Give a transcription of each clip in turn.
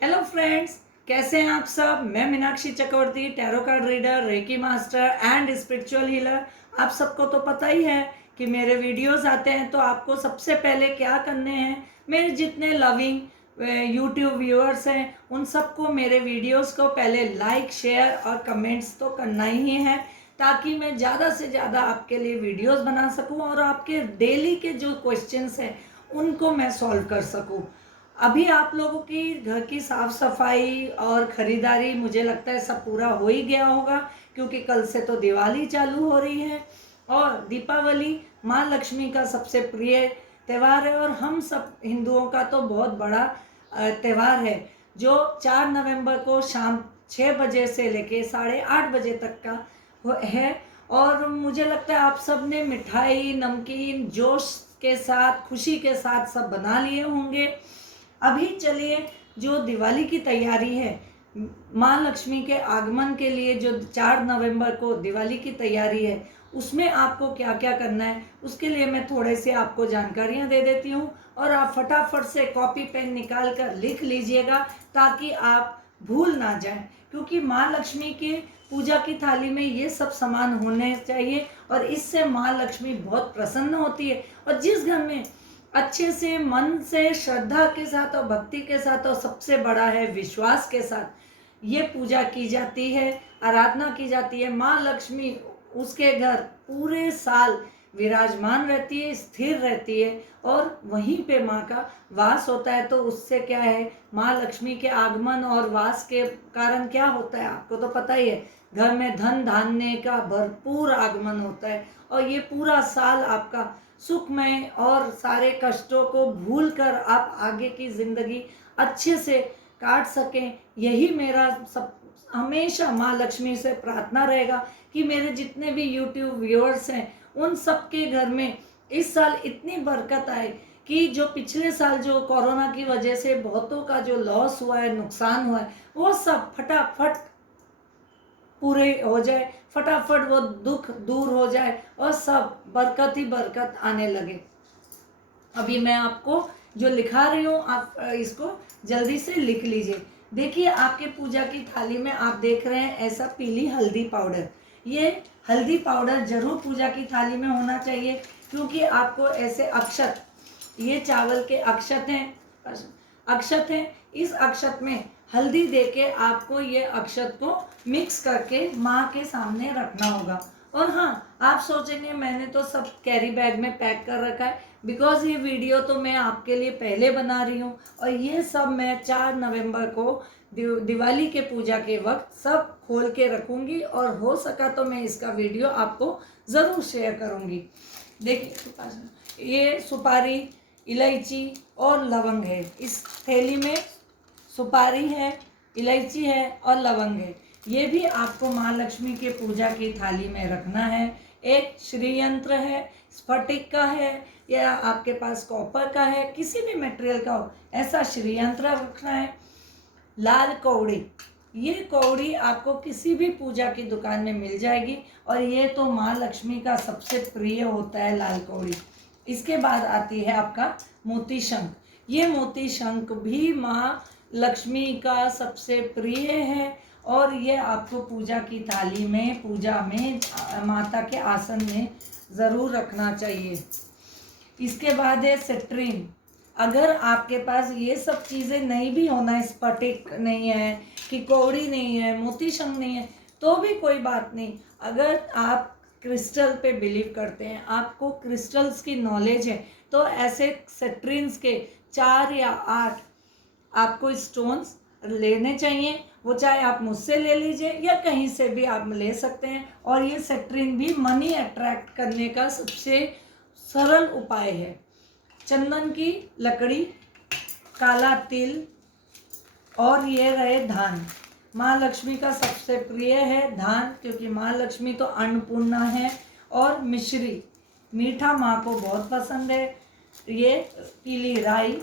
Hello friends, कैसे हैं आप सब। मैं Meenakshi Chakraborty, tarot card reader, reiki master and spiritual healer. आप सबको तो पता ही है कि मेरे वीडियोस आते हैं तो आपको सबसे पहले क्या करने हैं, मेरे जितने लविंग यूट्यूब व्यूअर्स हैं उन सबको मेरे वीडियोस को पहले लाइक शेयर और कमेंट्स तो करना ही है, ताकि मैं ज़्यादा से ज़्यादा आपके लिए वीडियोस बना सकूं और आपके डेली के जो क्वेश्चंस हैं उनको मैं सॉल्व कर सकूं। अभी आप लोगों की घर की साफ सफाई और ख़रीदारी मुझे लगता है सब पूरा हो ही गया होगा, क्योंकि कल से तो दिवाली चालू हो रही है और दीपावली माँ लक्ष्मी का सबसे प्रिय त्यौहार है और हम सब हिंदुओं का तो बहुत बड़ा त्यौहार है, जो 4 नवंबर को शाम 6 बजे से लेके 8:30 बजे तक का है। और मुझे लगता है आप सब ने मिठाई नमकीन जोश के साथ खुशी के साथ सब बना लिए होंगे। अभी चलिए, जो दिवाली की तैयारी है, माँ लक्ष्मी के आगमन के लिए जो 4 नवंबर को दिवाली की तैयारी है, उसमें आपको क्या क्या करना है उसके लिए मैं थोड़े से आपको जानकारियाँ दे देती हूँ और आप फटाफट से कॉपी पेन निकाल कर लिख लीजिएगा, ताकि आप भूल ना जाएं, क्योंकि माँ लक्ष्मी के पूजा की थाली में ये सब सामान होने चाहिए और इससे माँ लक्ष्मी बहुत प्रसन्न होती है। और जिस घर में अच्छे से मन से श्रद्धा के साथ और भक्ति के साथ और सबसे बड़ा है विश्वास के साथ ये पूजा की जाती है, आराधना की जाती है, माँ लक्ष्मी उसके घर पूरे साल विराजमान रहती है, स्थिर रहती है और वहीं पे माँ का वास होता है। तो उससे क्या है, माँ लक्ष्मी के आगमन और वास के कारण क्या होता है आपको तो पता ही है, घर में धन धान्य का भरपूर आगमन होता है और ये पूरा साल आपका सुखमय और सारे कष्टों को भूल कर आप आगे की ज़िंदगी अच्छे से काट सकें। यही मेरा सब हमेशा माँ लक्ष्मी से प्रार्थना रहेगा कि मेरे जितने भी यूट्यूब व्यूअर्स हैं उन सब के घर में इस साल इतनी बरकत आए कि जो पिछले साल जो कोरोना की वजह से बहुतों का जो लॉस हुआ है, नुकसान हुआ है, वो सब फटाफट पूरे हो जाए, फटाफट वो दुख दूर हो जाए और सब बरकत ही बरकत आने लगे। अभी मैं आपको जो लिखा रही हूँ आप इसको जल्दी से लिख लीजिए। देखिए, आपके पूजा की थाली में आप देख रहे हैं ऐसा पीली हल्दी पाउडर। ये हल्दी पाउडर जरूर पूजा की थाली में होना चाहिए, क्योंकि आपको ऐसे अक्षत, ये चावल के अक्षत हैं, अक्षत हैं, इस अक्षत में हल्दी देके आपको ये अक्षत को मिक्स करके माँ के सामने रखना होगा। और हाँ, आप सोचेंगे मैंने तो सब कैरी बैग में पैक कर रखा है, बिकॉज ये वीडियो तो मैं आपके लिए पहले बना रही हूँ और ये सब मैं 4 नवंबर को दिवाली के पूजा के वक्त सब खोल के रखूँगी और हो सका तो मैं इसका वीडियो आपको ज़रूर शेयर करूँगी। देखिए, ये सुपारी, इलायची और लवंग है। इस थैली में सुपारी है, इलायची है और लवंग है। ये भी आपको माँ लक्ष्मी के पूजा की थाली में रखना है। एक श्री यंत्र है, स्फटिक का है या आपके पास कॉपर का है, किसी भी मटेरियल का हो, ऐसा श्री यंत्र रखना है। लाल कौड़ी, ये कौड़ी आपको किसी भी पूजा की दुकान में मिल जाएगी और ये तो माँ लक्ष्मी का सबसे प्रिय होता है लाल कौड़ी। इसके बाद आती है आपका मोती शंख। ये मोती शंख भी माँ लक्ष्मी का सबसे प्रिय है और ये आपको पूजा की थाली में, पूजा में माता के आसन में ज़रूर रखना चाहिए। इसके बाद है सिट्रीन। अगर आपके पास ये सब चीज़ें नहीं भी होना, स्फटिक नहीं है, कि कौड़ी नहीं है, मोती शंख नहीं है, तो भी कोई बात नहीं। अगर आप क्रिस्टल पे बिलीव करते हैं, आपको क्रिस्टल्स की नॉलेज है, तो ऐसे सिट्रीन्स के 4 या 8 आपको स्टोन्स लेने चाहिए। वो चाहे आप मुझसे ले लीजिए या कहीं से भी आप ले सकते हैं। और ये सिट्रीन भी मनी अट्रैक्ट करने का सबसे सरल उपाय है। चंदन की लकड़ी, काला तिल और ये रहे धान। माँ लक्ष्मी का सबसे प्रिय है धान, क्योंकि माँ लक्ष्मी तो अन्नपूर्णा है। और मिश्री, मीठा माँ को बहुत पसंद है। ये पीली राई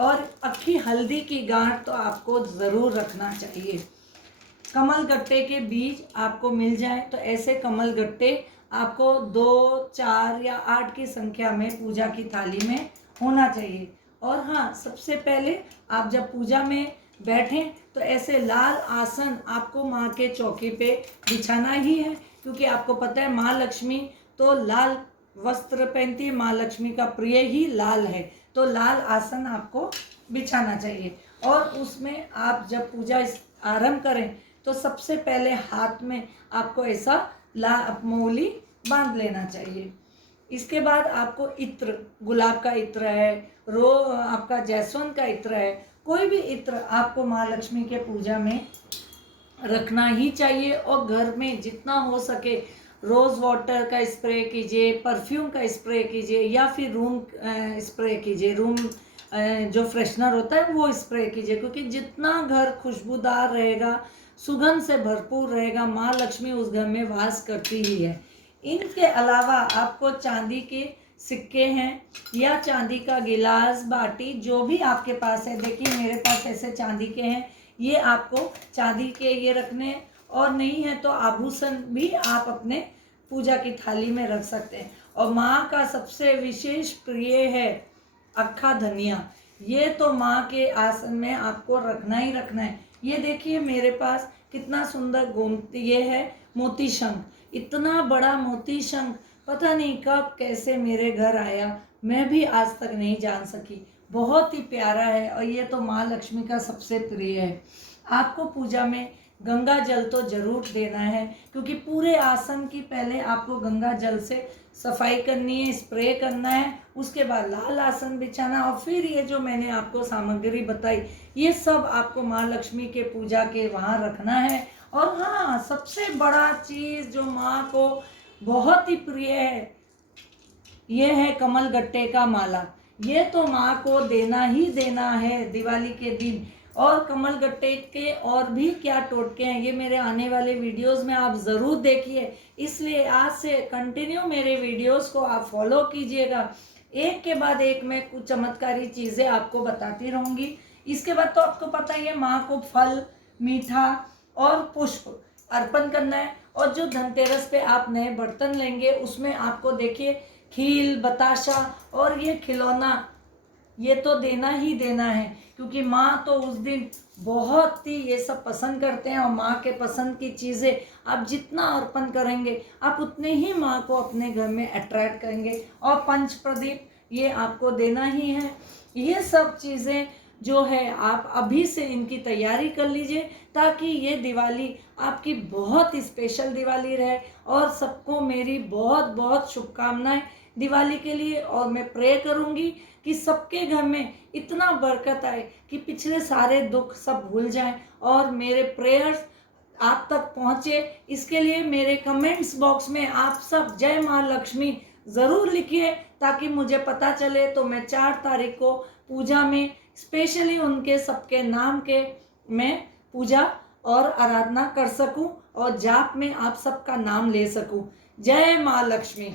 और अक्खी हल्दी की गांठ तो आपको ज़रूर रखना चाहिए। कमल गट्टे के बीज आपको मिल जाए तो ऐसे कमल गट्टे आपको 2, 4 या 8 की संख्या में पूजा की थाली में होना चाहिए। और हाँ, सबसे पहले आप जब पूजा में बैठें तो ऐसे लाल आसन आपको माँ के चौकी पे बिछाना ही है, क्योंकि आपको पता है माँ लक्ष्मी तो लाल वस्त्र पहनती है, माँ लक्ष्मी का प्रिय ही लाल है, तो लाल आसन आपको बिछाना चाहिए। और उसमें आप जब पूजा आरंभ करें तो सबसे पहले हाथ में आपको ऐसा मौली बांध लेना चाहिए। इसके बाद आपको इत्र, गुलाब का इत्र है, आपका जैस्वंत का इत्र है, कोई भी इत्र आपको माँ लक्ष्मी के पूजा में रखना ही चाहिए। और घर में जितना हो सके रोज़ वाटर का स्प्रे कीजिए, परफ्यूम का स्प्रे कीजिए, या फिर रूम स्प्रे कीजिए, रूम जो फ्रेशनर होता है वो स्प्रे कीजिए, क्योंकि जितना घर खुशबूदार रहेगा, सुगंध से भरपूर रहेगा, माँ लक्ष्मी उस घर में वास करती ही है। इनके अलावा आपको चांदी के सिक्के हैं या चांदी का गिलास, बाटी, जो भी आपके पास है, देखिए मेरे पास ऐसे चांदी के हैं, ये आपको चांदी के ये रखने, और नहीं है तो आभूषण भी आप अपने पूजा की थाली में रख सकते हैं। और माँ का सबसे विशेष प्रिय है अक्खा धनिया, ये तो माँ के आसन में आपको रखना ही रखना है। ये देखिए मेरे पास कितना सुंदर गोमती ये है मोती शंख, इतना बड़ा मोती शंख पता नहीं कब कैसे मेरे घर आया, मैं भी आज तक नहीं जान सकी, बहुत ही प्यारा है। और ये तो माँ लक्ष्मी का सबसे प्रिय है। आपको पूजा में गंगा जल तो जरूर देना है, क्योंकि पूरे आसन की पहले आपको गंगा जल से सफाई करनी है, स्प्रे करना है, उसके बाद लाल आसन बिछाना, और फिर ये जो मैंने आपको सामग्री बताई ये सब आपको माँ लक्ष्मी के पूजा के वहाँ रखना है। और हाँ, सबसे बड़ा चीज़ जो माँ को बहुत ही प्रिय है ये है कमल गट्टे का माला, ये तो माँ को देना ही देना है दिवाली के दिन। और कमल गट्टे के और भी क्या टोटके हैं ये मेरे आने वाले वीडियोस में आप ज़रूर देखिए, इसलिए आज से कंटिन्यू मेरे वीडियोस को आप फॉलो कीजिएगा। एक के बाद एक मैं कुछ चमत्कारी चीज़ें आपको बताती रहूँगी। इसके बाद तो आपको पता ही है माँ को फल, मीठा और पुष्प अर्पण करना है। और जो धनतेरस पे आप नए बर्तन लेंगे उसमें आपको देखिए खील, बताशा और ये खिलौना ये तो देना ही देना है, क्योंकि माँ तो उस दिन बहुत ही ये सब पसंद करते हैं। और माँ के पसंद की चीज़ें आप जितना अर्पण करेंगे आप उतने ही माँ को अपने घर में अट्रैक्ट करेंगे। और पंच प्रदीप ये आपको देना ही है। ये सब चीज़ें जो है आप अभी से इनकी तैयारी कर लीजिए, ताकि ये दिवाली आपकी बहुत स्पेशल दिवाली रहे। और सबको मेरी बहुत बहुत शुभकामनाएं दिवाली के लिए। और मैं प्रे करूँगी कि सबके घर में इतना बरकत आए कि पिछले सारे दुख सब भूल जाएं, और मेरे प्रेयर्स आप तक पहुँचे। इसके लिए मेरे कमेंट्स बॉक्स में आप सब जय माँ लक्ष्मी ज़रूर लिखिए, ताकि मुझे पता चले, तो मैं 4 तारीख को पूजा में स्पेशली उनके सबके नाम के मैं पूजा और आराधना कर सकूं, और जाप में आप सबका नाम ले सकूं। जय माँ लक्ष्मी।